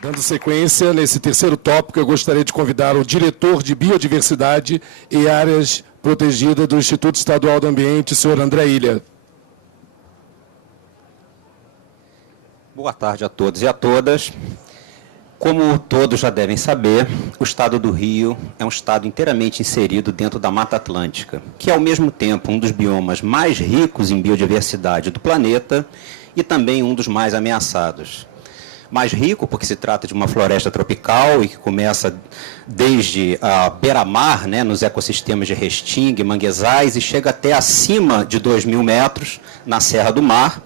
Dando sequência, nesse terceiro tópico, eu gostaria de convidar o diretor de Biodiversidade e Áreas Protegidas do Instituto Estadual do Ambiente, senhor André Ilha. Boa tarde a todos e a todas. Como todos já devem saber, o Estado do Rio é um estado inteiramente inserido dentro da Mata Atlântica, que é ao mesmo tempo um dos biomas mais ricos em biodiversidade do planeta e também um dos mais ameaçados. Mais rico porque se trata de uma floresta tropical e que começa desde a beira-mar, né, nos ecossistemas de restinga e manguezais, e chega até acima de 2.000 metros na Serra do Mar,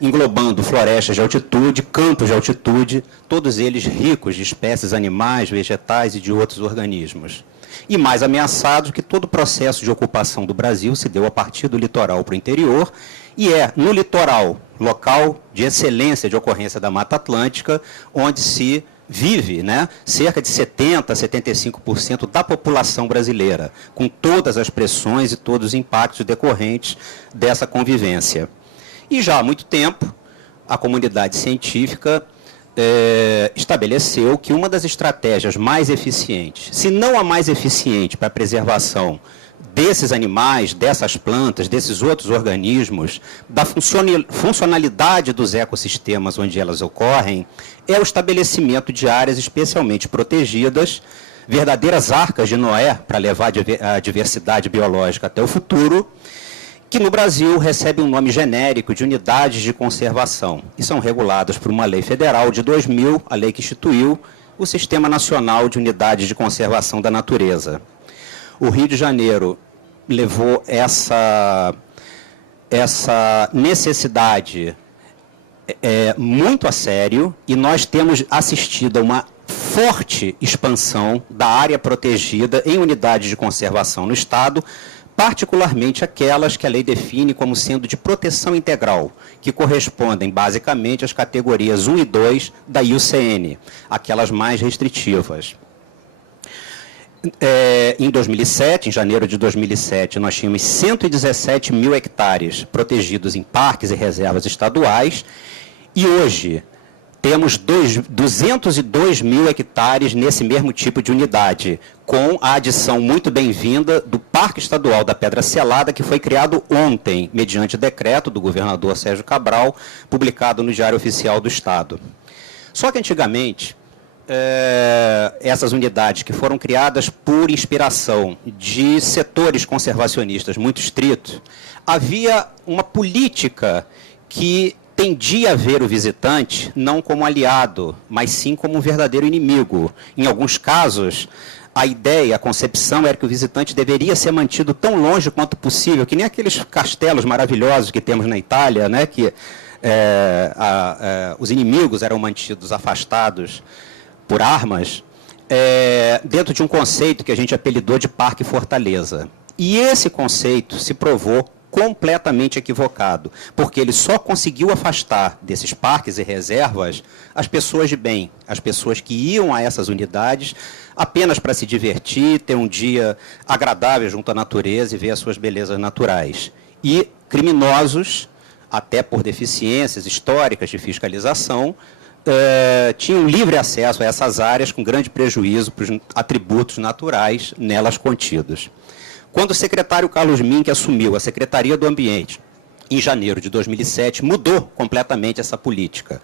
englobando florestas de altitude, campos de altitude, todos eles ricos de espécies animais, vegetais e de outros organismos. E mais ameaçados que todo o processo de ocupação do Brasil se deu a partir do litoral para o interior, e é no litoral, local de excelência de ocorrência da Mata Atlântica, onde se vive, né, cerca de 70% a 75% da população brasileira, com todas as pressões e todos os impactos decorrentes dessa convivência. E já há muito tempo, a comunidade científica estabeleceu que uma das estratégias mais eficientes, se não a mais eficiente para a preservação desses animais, dessas plantas, desses outros organismos, da funcionalidade dos ecossistemas onde elas ocorrem, é o estabelecimento de áreas especialmente protegidas, verdadeiras arcas de Noé para levar a diversidade biológica até o futuro, que no Brasil recebe um nome genérico de unidades de conservação e são reguladas por uma lei federal de 2000, a lei que instituiu o Sistema Nacional de Unidades de Conservação da Natureza. O Rio de Janeiro levou essa necessidade muito a sério e nós temos assistido a uma forte expansão da área protegida em unidades de conservação no Estado, particularmente aquelas que a lei define como sendo de proteção integral, que correspondem basicamente às categorias 1 e 2 da IUCN, aquelas mais restritivas. Em 2007, em janeiro de 2007, nós tínhamos 117 mil hectares protegidos em parques e reservas estaduais, e hoje temos 202 mil hectares nesse mesmo tipo de unidade, com a adição muito bem-vinda do Parque Estadual da Pedra Selada, que foi criado ontem, mediante decreto do governador Sérgio Cabral, publicado no Diário Oficial do Estado. Só que antigamente, essas unidades que foram criadas por inspiração de setores conservacionistas muito estritos, havia uma política que tendia a ver o visitante não como aliado, mas sim como um verdadeiro inimigo. Em alguns casos, a ideia, a concepção era que o visitante deveria ser mantido tão longe quanto possível, que nem aqueles castelos maravilhosos que temos na Itália, né, que os inimigos eram mantidos afastados por armas, dentro de um conceito que a gente apelidou de Parque Fortaleza. E esse conceito se provou completamente equivocado, porque ele só conseguiu afastar desses parques e reservas as pessoas de bem, as pessoas que iam a essas unidades apenas para se divertir, ter um dia agradável junto à natureza e ver as suas belezas naturais. E criminosos, até por deficiências históricas de fiscalização, tinham livre acesso a essas áreas com grande prejuízo para os atributos naturais nelas contidos. Quando o secretário Carlos Mink assumiu a Secretaria do Ambiente, em janeiro de 2007, mudou completamente essa política.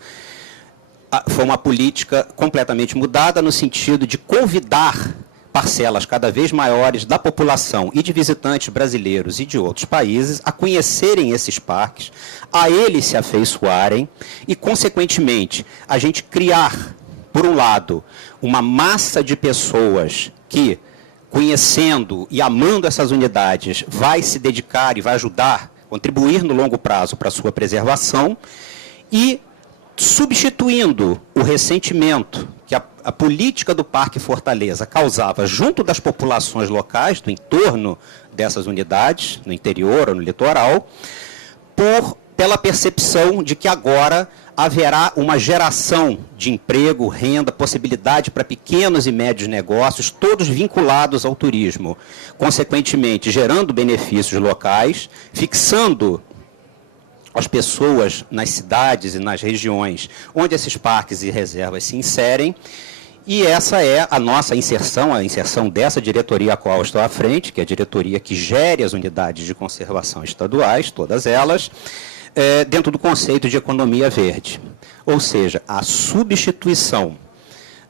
Foi uma política completamente mudada no sentido de convidar parcelas cada vez maiores da população e de visitantes brasileiros e de outros países a conhecerem esses parques, a eles se afeiçoarem e, consequentemente, a gente criar, por um lado, uma massa de pessoas que, conhecendo e amando essas unidades, vai se dedicar e vai ajudar, contribuir no longo prazo para a sua preservação, e substituindo o ressentimento que a política do Parque Fortaleza causava junto das populações locais do entorno dessas unidades, no interior ou no litoral, pela percepção de que agora haverá uma geração de emprego, renda, possibilidade para pequenos e médios negócios, todos vinculados ao turismo, consequentemente gerando benefícios locais, fixando as pessoas nas cidades e nas regiões onde esses parques e reservas se inserem. E essa é a nossa inserção, a inserção dessa diretoria a qual eu estou à frente, que é a diretoria que gere as unidades de conservação estaduais, todas elas, dentro do conceito de economia verde. Ou seja, a substituição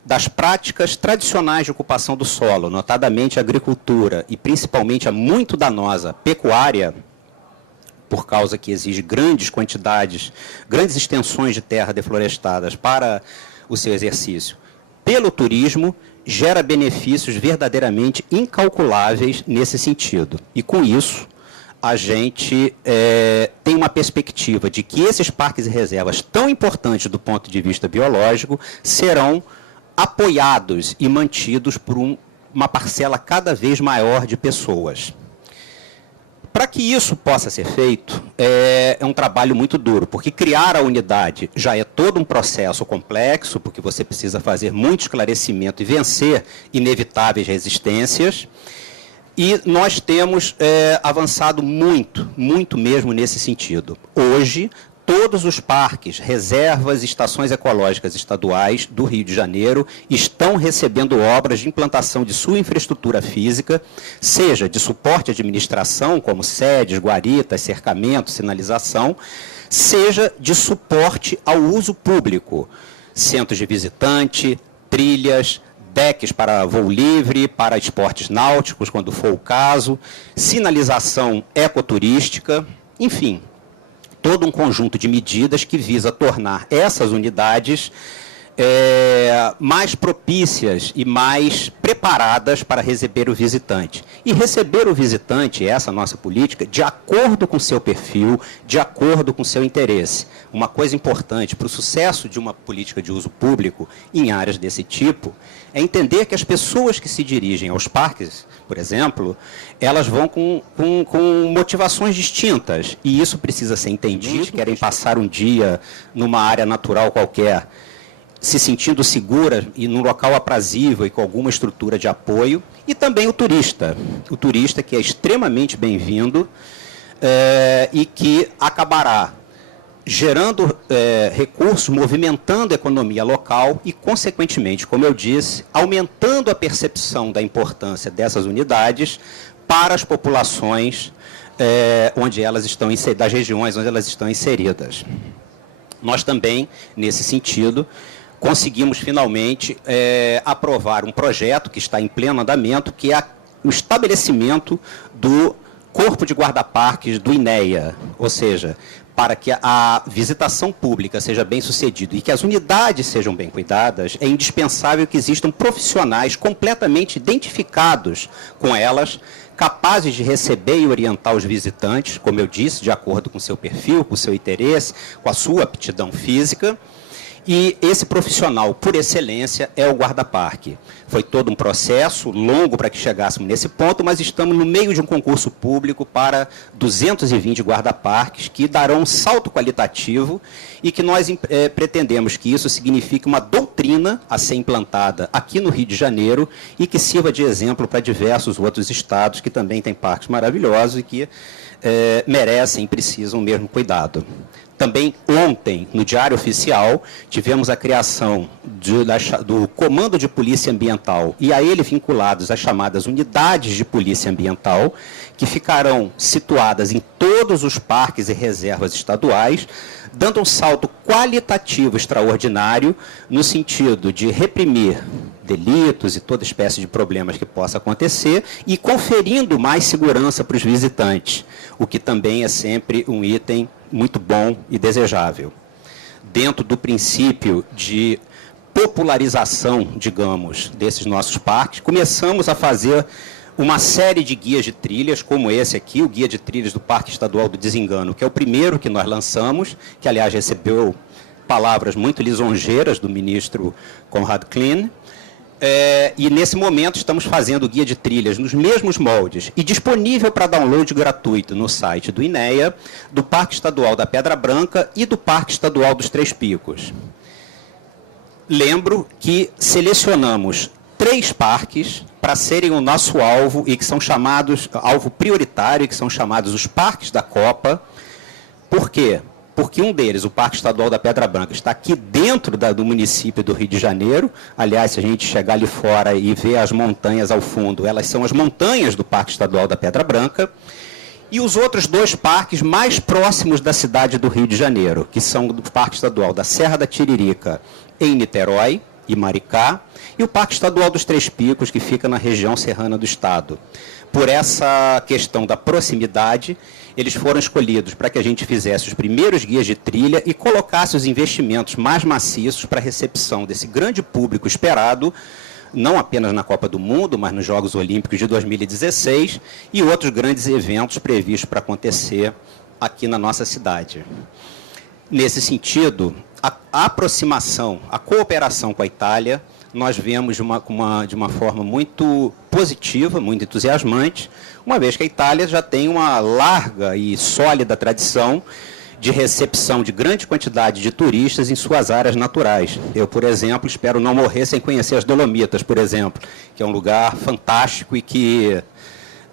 das práticas tradicionais de ocupação do solo, notadamente a agricultura e principalmente a muito danosa pecuária, por causa que exige grandes quantidades, grandes extensões de terra deflorestadas para o seu exercício, pelo turismo, gera benefícios verdadeiramente incalculáveis nesse sentido. E, com isso, a gente tem uma perspectiva de que esses parques e reservas, tão importantes do ponto de vista biológico, serão apoiados e mantidos por uma parcela cada vez maior de pessoas. Para que isso possa ser feito, é um trabalho muito duro, porque criar a unidade já é todo um processo complexo, porque você precisa fazer muito esclarecimento e vencer inevitáveis resistências, e nós temos avançado muito, muito mesmo nesse sentido. Hoje, todos os parques, reservas e estações ecológicas estaduais do Rio de Janeiro estão recebendo obras de implantação de sua infraestrutura física, seja de suporte à administração, como sedes, guaritas, cercamento, sinalização, seja de suporte ao uso público, centros de visitante, trilhas, decks para voo livre, para esportes náuticos, quando for o caso, sinalização ecoturística, enfim, todo um conjunto de medidas que visa tornar essas unidades mais propícias e mais preparadas para receber o visitante. E receber o visitante, essa nossa política, de acordo com seu perfil, de acordo com seu interesse. Uma coisa importante para o sucesso de uma política de uso público em áreas desse tipo é entender que as pessoas que se dirigem aos parques, por exemplo, elas vão com motivações distintas, e isso precisa ser entendido. Querem passar um dia numa área natural qualquer, se sentindo segura e num local aprazível e com alguma estrutura de apoio, e também o turista que é extremamente bem-vindo e que acabará gerando recursos, movimentando a economia local e, consequentemente, como eu disse, aumentando a percepção da importância dessas unidades para as populações onde elas estão das regiões onde elas estão inseridas. Nós também, nesse sentido, conseguimos finalmente aprovar um projeto que está em pleno andamento, que é o estabelecimento do Corpo de Guarda-Parques do INEA, ou seja, para que a visitação pública seja bem sucedida e que as unidades sejam bem cuidadas, é indispensável que existam profissionais completamente identificados com elas, capazes de receber e orientar os visitantes, como eu disse, de acordo com o seu perfil, com o seu interesse, com a sua aptidão física. E esse profissional, por excelência, é o guarda-parque. Foi todo um processo longo para que chegássemos nesse ponto, mas estamos no meio de um concurso público para 220 guarda-parques, que darão um salto qualitativo e que nós pretendemos que isso signifique uma doutrina a ser implantada aqui no Rio de Janeiro e que sirva de exemplo para diversos outros estados que também têm parques maravilhosos e que merecem e precisam o mesmo cuidado. Também ontem, no Diário Oficial, tivemos a criação do Comando de Polícia Ambiental e a ele vinculados as chamadas unidades de polícia ambiental, que ficarão situadas em todos os parques e reservas estaduais, dando um salto qualitativo extraordinário no sentido de reprimir delitos e toda espécie de problemas que possa acontecer e conferindo mais segurança para os visitantes, o que também é sempre um item muito bom e desejável. Dentro do princípio de popularização, digamos, desses nossos parques, começamos a fazer uma série de guias de trilhas, como esse aqui, o Guia de Trilhas do Parque Estadual do Desengano, que é o primeiro que nós lançamos, que, aliás, recebeu palavras muito lisonjeiras do ministro Conrad Klein. E, nesse momento, estamos fazendo o guia de trilhas nos mesmos moldes e disponível para download gratuito no site do INEA, do Parque Estadual da Pedra Branca e do Parque Estadual dos Três Picos. Lembro que selecionamos 3 parques para serem o nosso alvo e que são chamados, alvo prioritário, que são chamados os parques da Copa. Por quê? porque um deles, o Parque Estadual da Pedra Branca, está aqui dentro do município do Rio de Janeiro. Aliás, se a gente chegar ali fora e ver as montanhas ao fundo, elas são as montanhas do Parque Estadual da Pedra Branca. E os outros dois parques mais próximos da cidade do Rio de Janeiro, que são o Parque Estadual da Serra da Tiririca, em Niterói e Maricá, e o Parque Estadual dos Três Picos, que fica na região serrana do estado. Por essa questão da proximidade, eles foram escolhidos para que a gente fizesse os primeiros guias de trilha e colocasse os investimentos mais maciços para a recepção desse grande público esperado, não apenas na Copa do Mundo, mas nos Jogos Olímpicos de 2016 e outros grandes eventos previstos para acontecer aqui na nossa cidade. Nesse sentido, a aproximação, a cooperação com a Itália, nós vemos de uma forma muito positiva, muito entusiasmante, uma vez que a Itália já tem uma larga e sólida tradição de recepção de grande quantidade de turistas em suas áreas naturais. Eu, por exemplo, espero não morrer sem conhecer as Dolomitas, por exemplo, que é um lugar fantástico e que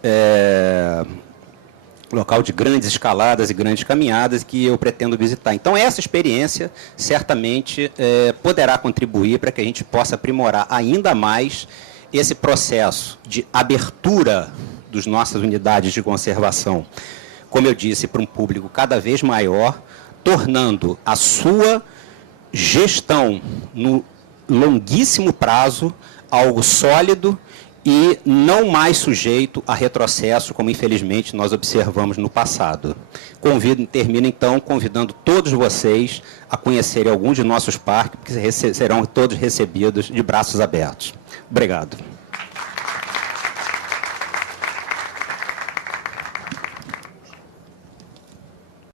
é local de grandes escaladas e grandes caminhadas que eu pretendo visitar. Então, essa experiência certamente poderá contribuir para que a gente possa aprimorar ainda mais esse processo de abertura das nossas unidades de conservação, como eu disse, para um público cada vez maior, tornando a sua gestão no longuíssimo prazo algo sólido e não mais sujeito a retrocesso, como infelizmente nós observamos no passado. Termino então convidando todos vocês a conhecerem alguns de nossos parques, que serão todos recebidos de braços abertos. Obrigado.